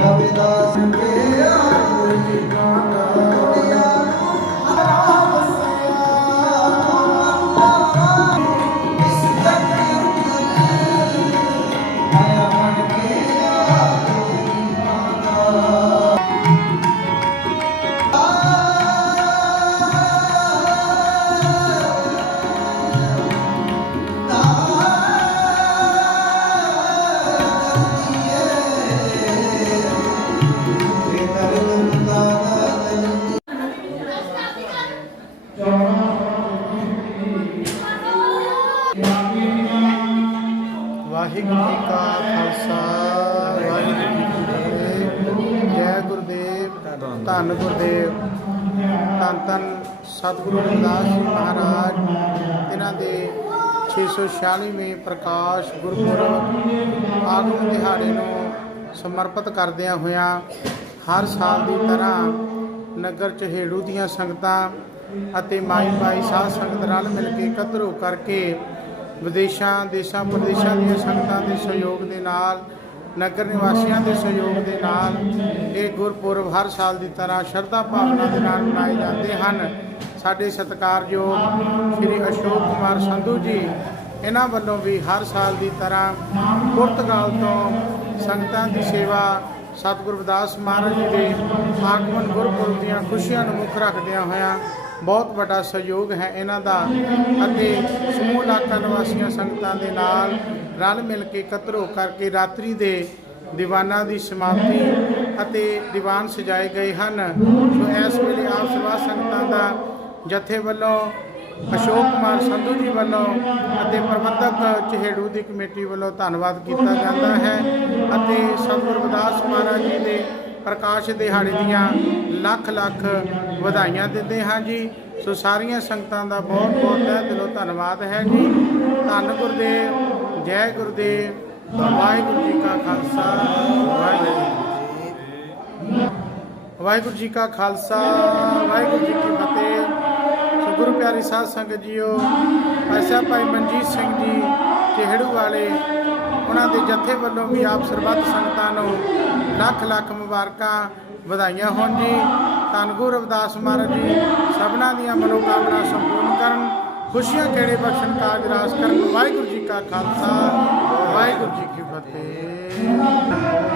ਰਵਿਦਾਸ ਕੇ ਆਏ ਵਾਹਿਗੁਰੂ ਜੀ ਕਾ ਖਾਲਸਾ, ਵਾਹਿਗੁਰੂ ਜੀ ਕੀ ਫਤਿਹ। ਜੈ ਗੁਰਦੇਵ, ਧੰਨ ਗੁਰਦੇਵ। ਧੰਨ ਧੰਨ ਸਤਿਗੁਰੂ ਰਵਿਦਾਸ ਜੀ ਮਹਾਰਾਜ, ਇਹਨਾਂ ਦੇ 646ਵੇਂ ਪ੍ਰਕਾਸ਼ ਗੁਰਪੁਰਬ ਆਗਮਨ ਦਿਹਾੜੇ ਨੂੰ ਸਮਰਪਿਤ ਕਰਦਿਆਂ ਹੋਇਆਂ ਹਰ ਸਾਲ ਦੀ ਤਰ੍ਹਾਂ ਨਗਰ ਚਹੇੜੂ ਦੀਆਂ ਸੰਗਤਾਂ ਅਤੇ ਮਾਈ ਮਾਈ ਸਾਧ ਸੰਗਤ ਰਲ ਮਿਲ ਕੇ ਇਕੱਤਰ ਹੋ ਕਰਕੇ ਵਿਦੇਸ਼ਾਂ, ਦੇਸ਼ਾਂ ਪ੍ਰਦੇਸ਼ਾਂ ਦੀਆਂ ਸੰਗਤਾਂ ਦੇ ਸਹਿਯੋਗ ਦੇ ਨਾਲ, ਨਗਰ ਨਿਵਾਸੀਆਂ ਦੇ ਸਹਿਯੋਗ ਦੇ ਨਾਲ ਇਹ ਗੁਰਪੁਰਬ ਹਰ ਸਾਲ ਦੀ ਤਰ੍ਹਾਂ ਸ਼ਰਧਾ ਭਾਵਨਾ ਦੇ ਨਾਲ ਮਨਾਏ ਜਾਂਦੇ ਹਨ। ਸਾਡੇ ਸਤਿਕਾਰਯੋਗ ਸ੍ਰੀ ਅਸ਼ੋਕ ਕੁਮਾਰ ਸੰਧੂ ਜੀ, ਇਹਨਾਂ ਵੱਲੋਂ ਵੀ ਹਰ ਸਾਲ ਦੀ ਤਰ੍ਹਾਂ ਪੁਰਤਗਾਲ ਤੋਂ ਸੰਗਤਾਂ ਦੀ ਸੇਵਾ ਸਤਿਗੁਰੂ ਰਵਿਦਾਸ ਮਹਾਰਾਜ ਜੀ ਦੇ ਆਗਮਨ ਗੁਰਪੁਰਬ ਦੀਆਂ ਖੁਸ਼ੀਆਂ ਨੂੰ ਮੁੱਖ ਰੱਖਦਿਆਂ ਹੋਇਆਂ ਬਹੁਤ ਵੱਡਾ ਸਹਿਯੋਗ ਹੈ ਇਹਨਾਂ ਦਾ ਅਤੇ ਸਮੂਹ ਇਲਾਕਾ ਨਿਵਾਸੀਆਂ ਸੰਗਤਾਂ ਦੇ ਨਾਲ ਰਲ ਮਿਲ ਕੇ ਕਤਰੋ ਕਰਕੇ ਰਾਤਰੀ ਦੇ ਦੀਵਾਨਾਂ ਦੀ ਸਮਾਪਤੀ ਅਤੇ ਦੀਵਾਨ ਸਜਾਏ ਗਏ ਹਨ। ਸੋ ਇਸ ਵੇਲੇ ਆਪ ਸਭਾ ਸੰਗਤਾਂ ਦਾ ਜਥੇ ਵੱਲੋਂ, ਅਸ਼ੋਕ ਕੁਮਾਰ ਸੰਧੂ ਜੀ ਵੱਲੋਂ ਅਤੇ ਪ੍ਰਬੰਧਕ ਚਹੇੜੂ ਦੀ ਕਮੇਟੀ ਵੱਲੋਂ ਧੰਨਵਾਦ ਕੀਤਾ ਜਾਂਦਾ ਹੈ ਅਤੇ ਸੰਤ ਗੁਰਦਾਸ ਮਹਾਰਾਜ ਜੀ ਦੇ ਪ੍ਰਕਾਸ਼ ਦਿਹਾੜੇ ਦੀਆਂ ਲੱਖ ਲੱਖ ਵਧਾਈਆਂ ਦਿੰਦੇ ਹਾਂ ਜੀ। ਸੋ ਸਾਰੀਆਂ ਸੰਗਤਾਂ ਦਾ ਬਹੁਤ ਬਹੁਤ ਤਹਿ ਦਿਲੋਂ ਧੰਨਵਾਦ ਹੈ ਜੀ। ਧੰਨ ਗੁਰਦੇਵ, ਜੈ ਗੁਰਦੇਵ, ਵਾਹਿਗੁਰੂ ਜੀ ਕਾ ਖਾਲਸਾ, ਵਾਹਿਗੁਰੂ ਜੀ ਵਾਹਿਗੁਰੂ ਜੀ ਕਾ ਖਾਲਸਾ, ਵਾਹਿਗੁਰੂ ਜੀ ਕੀ ਫਤਿਹ। ਸੋ ਗੁਰੂ ਪਿਆਰੀ ਸਾਧ ਸੰਗਤ ਜੀਓ, ਐਸਾ ਭਾਈ ਮਨਜੀਤ ਸਿੰਘ ਜੀ ਚਿਹੜੂ ਵਾਲੇ, ਉਹਨਾਂ ਦੇ ਜਥੇ ਵੱਲੋਂ ਵੀ ਆਪ ਸਰਬੱਤ ਸੰਗਤਾਂ ਨੂੰ ਲੱਖ ਲੱਖ ਮੁਬਾਰਕਾਂ ਵਧਾਈਆਂ ਹੋਣ ਜੀ। ਧੰਨ ਗੁਰੂ ਰਵਿਦਾਸ ਮਹਾਰਾਜ ਜੀ, ਸਭਨਾਂ ਦੀਆਂ ਮਨੋਕਾਮਨਾ ਸੰਪੂਰਨ ਕਰਨ, ਖੁਸ਼ੀਆਂ ਕਿਹੜੇ ਬਖਸ਼ਣ ਕਾਜ ਰਾਸ ਕਰਨ ਵਾਹਿਗੁਰੂ ਜੀ ਕਾ ਖਾਲਸਾ, ਵਾਹਿਗੁਰੂ ਜੀ ਕੀ ਫਤਿਹ।